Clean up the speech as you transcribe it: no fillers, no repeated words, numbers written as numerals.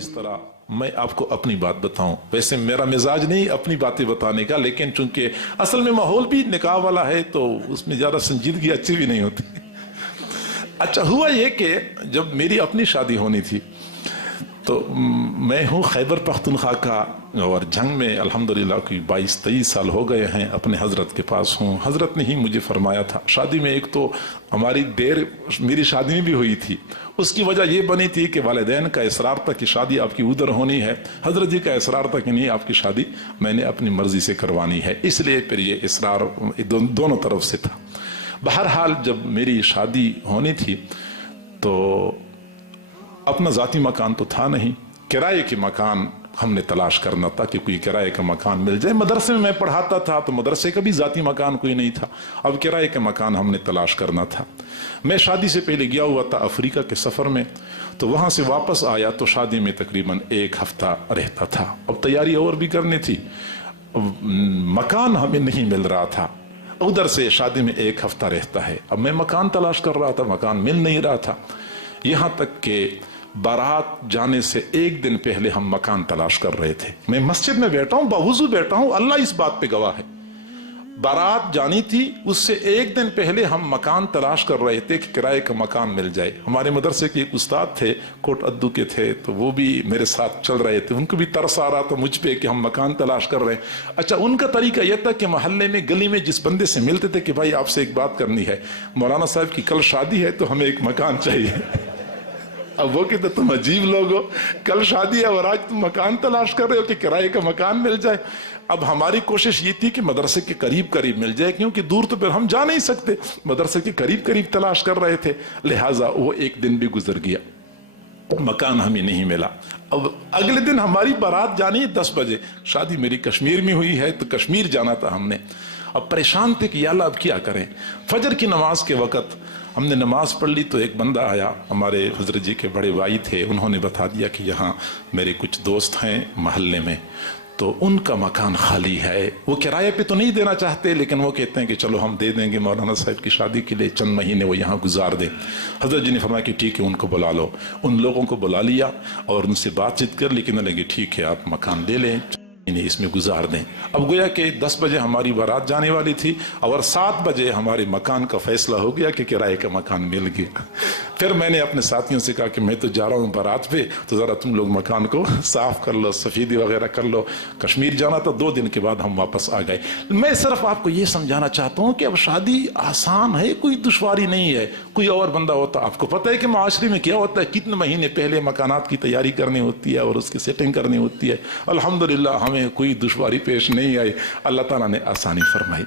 इस तरह मैं आपको अपनी बात बताऊं, वैसे मेरा मिजाज नहीं अपनी बातें बताने का, लेकिन चूंकि असल में माहौल भी निकाह वाला है तो उसमें ज्यादा संजीदगी अच्छी भी नहीं होती। अच्छा हुआ ये कि जब मेरी अपनी शादी होनी थी तो मैं हूँ खैबर पख्तूनख्वा का, और जंग में अल्हम्दुलिल्लाह की 22-23 साल हो गए हैं, अपने हजरत के पास हूँ। हजरत ने ही मुझे फरमाया था शादी में, एक तो हमारी देर मेरी शादी में भी हुई थी, उसकी वजह ये बनी थी कि वालिदैन का इसरार था कि शादी आपकी उधर होनी है, हजरत जी का इसरार था कि नहीं आपकी शादी मैंने अपनी मर्जी से करवानी है, इसलिए फिर ये इसरार दोनों तरफ से था। बहरहाल जब मेरी शादी होनी थी तो अपना ज़ाती मकान तो था नहीं, किराए के मकान हमने तलाश करना था कि कोई किराए का मकान मिल जाए। मदरसे में मैं पढ़ाता था तो मदरसे का भी ज़ाती मकान कोई नहीं था, अब किराए का मकान हमने तलाश करना था। मैं शादी से पहले गया हुआ था अफ्रीका के सफ़र में, तो वहाँ से वापस आया तो शादी में तकरीबन 1 हफ्ता रहता था। अब तैयारी और भी करनी थी, मकान हमें नहीं मिल रहा था, उधर से शादी में 1 हफ्ता रहता है। अब मैं मकान तलाश कर रहा था, मकान मिल नहीं रहा था, यहाँ तक कि बारात जाने से 1 दिन पहले हम मकान तलाश कर रहे थे। मैं मस्जिद में बैठा हूँ, बावुज़ू बैठा हूँ, अल्लाह इस बात पे गवाह है। बारात जानी थी, उससे 1 दिन पहले हम मकान तलाश कर रहे थे कि किराए का मकान मिल जाए। हमारे मदरसे के एक उस्ताद थे, कोट अद्दू के थे, तो वो भी मेरे साथ चल रहे थे, उनको भी तरस आ रहा था मुझ पे कि हम मकान तलाश कर रहे हैं। अच्छा, उनका तरीका यह था कि मोहल्ले में गली में जिस बंदे से मिलते थे कि भाई आपसे एक बात करनी है, मौलाना साहब की कल शादी है तो हमें एक मकान चाहिए। अब वो कहते तुम अजीब लोग हो, कल शादी है और आज तुम मकान तलाश कर रहे हो कि किराए का मकान मिल जाए। अब हमारी कोशिश ये थी कि मदरसे के करीब करीब मिल जाए, क्योंकि दूर तो फिर हम जा नहीं सकते, मदरसे के करीब करीब तलाश कर रहे थे। लिहाजा वो 1 दिन भी गुजर गया, मकान हमें नहीं मिला। अब अगले दिन हमारी बारात जानी है 10 बजे, शादी मेरी कश्मीर में हुई है तो कश्मीर जाना था हमने। अब परेशान थे कि या अल्लाह अब क्या करें। फजर की नमाज के वक़्त हमने नमाज पढ़ ली तो एक बंदा आया, हमारे हजरत जी के बड़े भाई थे, उन्होंने बता दिया कि यहाँ मेरे कुछ दोस्त हैं मोहल्ले में, तो उनका मकान खाली है, वो किराए पे तो नहीं देना चाहते, लेकिन वो कहते हैं कि चलो हम दे देंगे मौलाना साहब की शादी के लिए, चंद महीने वो यहाँ गुजार दे। हजरत जी ने फरमाया कि ठीक है उनको बुला लो। उन लोगों को बुला लिया और उनसे बातचीत कर ली कि लगे ठीक है आप मकान ले लें, इन्हें इसमें गुजार दें। अब गोया कि 10 बजे हमारी बारात जाने वाली थी और 7 बजे हमारे मकान का फैसला हो गया कि किराए का मकान मिल गया। फिर मैंने अपने साथियों से कहा कि मैं तो जा रहा हूँ बारात पे, तो ज़रा तुम लोग मकान को साफ कर लो, सफेदी वगैरह कर लो। कश्मीर जाना था, 2 दिन के बाद हम वापस आ गए। मैं सिर्फ आपको ये समझाना चाहता हूँ कि अब शादी आसान है, कोई दुश्वारी नहीं है। कोई और बंदा होता, आपको पता है कि माशरे में क्या होता है, कितने महीने पहले मकानात की तैयारी करनी होती है और उसकी सेटिंग करनी होती है। अल्हम्दुलिल्लाह हमें कोई दुश्वारी पेश नहीं आई, अल्लाह ताला ने आसानी फरमाई।